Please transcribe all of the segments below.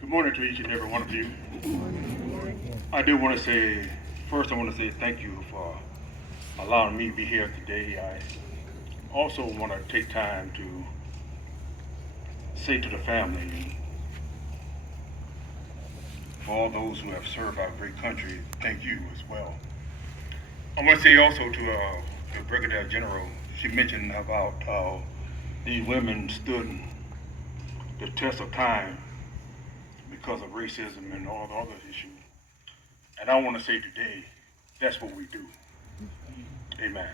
Good morning to each and every one of you. I do want to say, first I want to say thank you for allowing me to be here today. I also want to take time to say to the family, for all those who have served our great country, thank you as well. I want to say also to the Brigadier General, she mentioned about how these women stood the test of time because of racism and all the other issues. And I want to say today, that's what we do. Amen.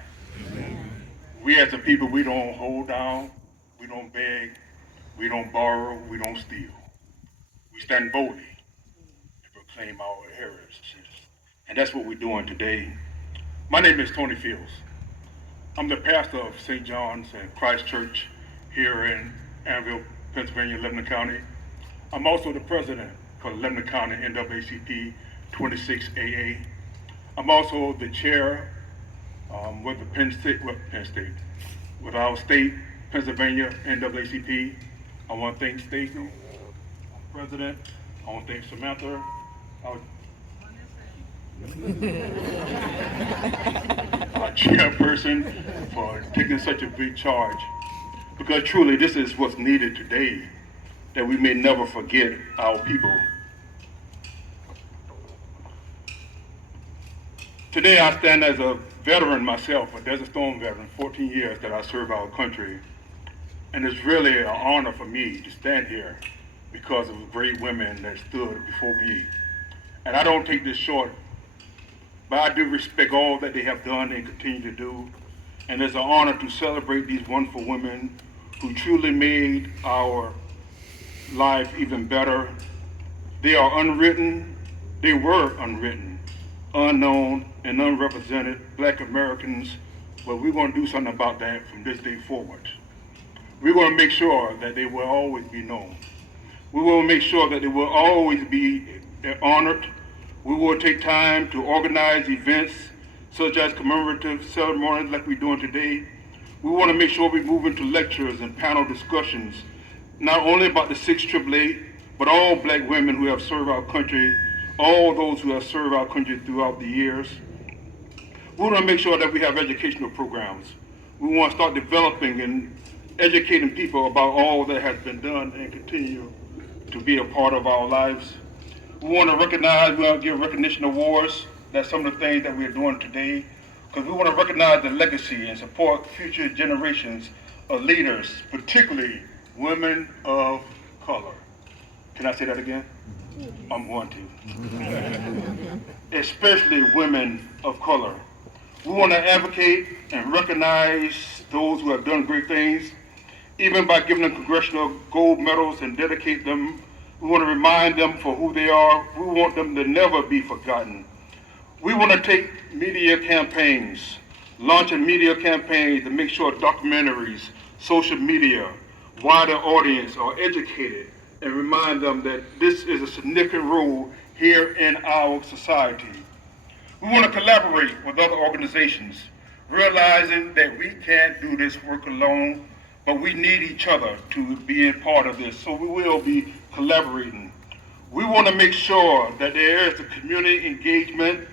We as a people, we don't hold down, we don't beg, we don't borrow, we don't steal. We stand boldly and proclaim our heritage. And that's what we're doing today. My name is Tony Fields. I'm the pastor of St. John's and Christ Church here in Annville, Pennsylvania, Lebanon County. I'm also the president for Lebanon County NAACP 26AA. I'm also the chair with the Penn State, with our state, Pennsylvania NAACP. I want to thank Stacy, president. I want to thank Samantha, our chairperson, for taking such a big charge. Because truly, this is what's needed today, that we may never forget our people. Today I stand as a veteran myself, a Desert Storm veteran, 14 years that I serve our country. And it's really an honor for me to stand here because of the great women that stood before me. And I don't take this short, but I do respect all that they have done and continue to do. And it's an honor to celebrate these wonderful women who truly made our life even better. They are unwritten, they were unwritten, unknown, and unrepresented Black Americans, but we're going to do something about that from this day forward. We're going to make sure that they will always be known. We will make sure that they will always be honored. We will take time to organize events such as commemorative ceremonies like we're doing today. We want to make sure we move into lectures and panel discussions, not only about the 688, but all Black women who have served our country, all those who have served our country throughout the years. We want to make sure that we have educational programs. We want to start developing and educating people about all that has been done and continue to be a part of our lives. We want to recognize, we want to give recognition awards. That's some of the things that we're doing today, because we want to recognize the legacy and support future generations of leaders, particularly women of color. Can I say that again? I'm going to. Especially women of color. We want to advocate and recognize those who have done great things, even by giving them congressional gold medals and dedicate them. We want to remind them for who they are. We want them to never be forgotten. We want to take media campaigns, launching media campaigns to make sure documentaries, social media, wider audience are educated and remind them that this is a significant role here in our society. We want to collaborate with other organizations, realizing that we can't do this work alone, but we need each other to be a part of this, so we will be collaborating. We want to make sure that there is a community engagement.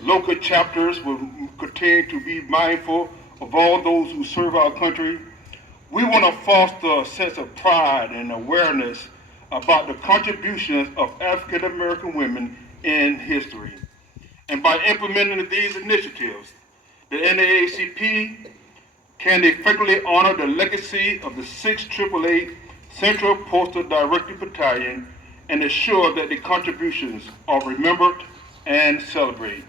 Local chapters will continue to be mindful of all those who serve our country. We want to foster a sense of pride and awareness about the contributions of African American women in history. And by implementing these initiatives, the NAACP can effectively honor the legacy of the 688 Central Postal Directory Battalion and ensure that the contributions are remembered and celebrated.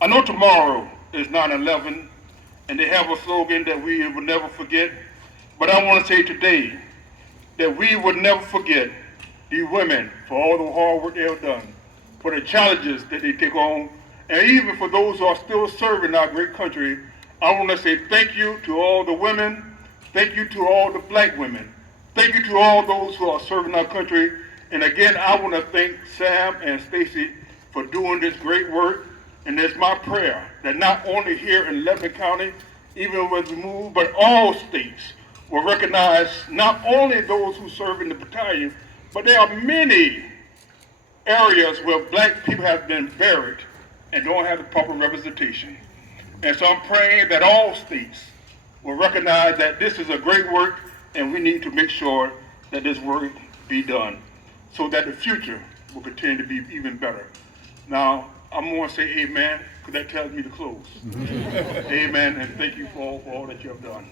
I know tomorrow is 9/11, and they have a slogan that we will never forget, but I want to say today that we would never forget these women for all the hard work they have done, for the challenges that they take on, and even for those who are still serving our great country. I want to say thank you to all the women, thank you to all the Black women, thank you to all those who are serving our country, and again, I want to thank Sam and Stacy for doing this great work, and it's my prayer that not only here in Lebanon County, even as we move, but all states will recognize not only those who serve in the battalion, but there are many areas where black people have been buried and don't have the proper representation. And so I'm praying that all states will recognize that this is a great work and we need to make sure that this work be done so that the future will continue to be even better. Now, I'm going to say amen, because that tells me to close. Amen, and thank you for all that you have done.